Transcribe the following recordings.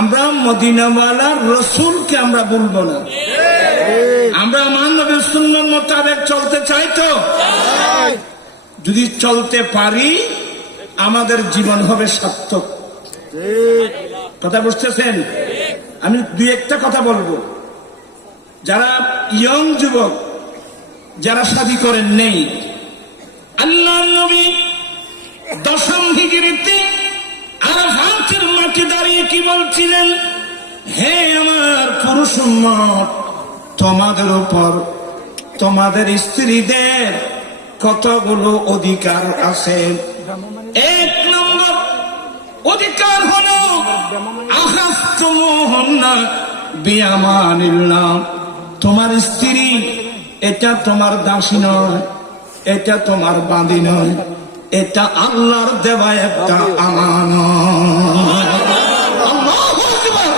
আমরা মদিনাওয়ালার রসুলকে আমরা বলবো না। আমরা আমার নবীর সুন্নাত মোতাবেক চলতে চাই তো, যদি চলতে পারি আমাদের জীবন হবে সার্থক। কথা বুঝতেছেন? আমি দুই একটা কথা বলবো। যারা ইয়ং যুবক, যারা শাদী করেন নেই, আল্লাহর নবী 10ম হিজরিতে আরাফাতের মাঠে দাঁড়িয়ে কি বলছিলেন? হে আমার পুরুষ উম্মত, তোমাদের উপর তোমাদের স্ত্রীদের কতগুলো অধিকার আছে। 1 নম্বর অধিকার হলো আখাযতুমুহুন্না বিআমানিল্লাহ। তোমার স্ত্রী এটা তোমার দাসী নয়, এটা তোমার বাঁধি নয়, এটা আল্লাহর দেওয়া একটা আমানত। আল্লাহু আকবার।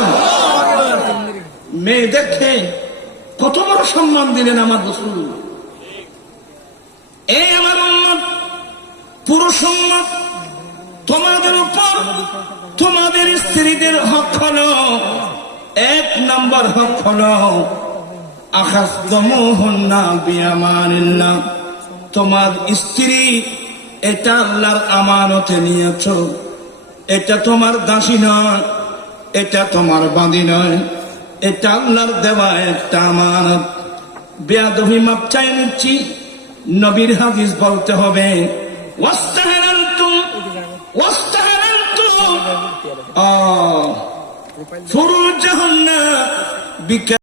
মেয়ে দেখে কত বড় সম্মান দিলেন আমার রাসূল। এই আমার উম্মত, পুরুষ উম্মত, তোমাদের উপর তোমাদের স্ত্রীদের হক হলো, 1 নম্বর হক হলো আখাযতুমুহুন্না বিআমানিল্লাহ। তোমার স্ত্রী এটা আল্লাহর আমানতে নিয়েছো, এটা তোমার দাসী নয়, এটা তোমার বাঁধি নয়, এটা আল্লাহর দেওয়া একটা আমানত। বেয়াদবি মাপ চাই নিচ্ছি, নবীর হাদিস বলতে হবে ওয়াস্তাহানান্তুম ফুরুজাহুন্না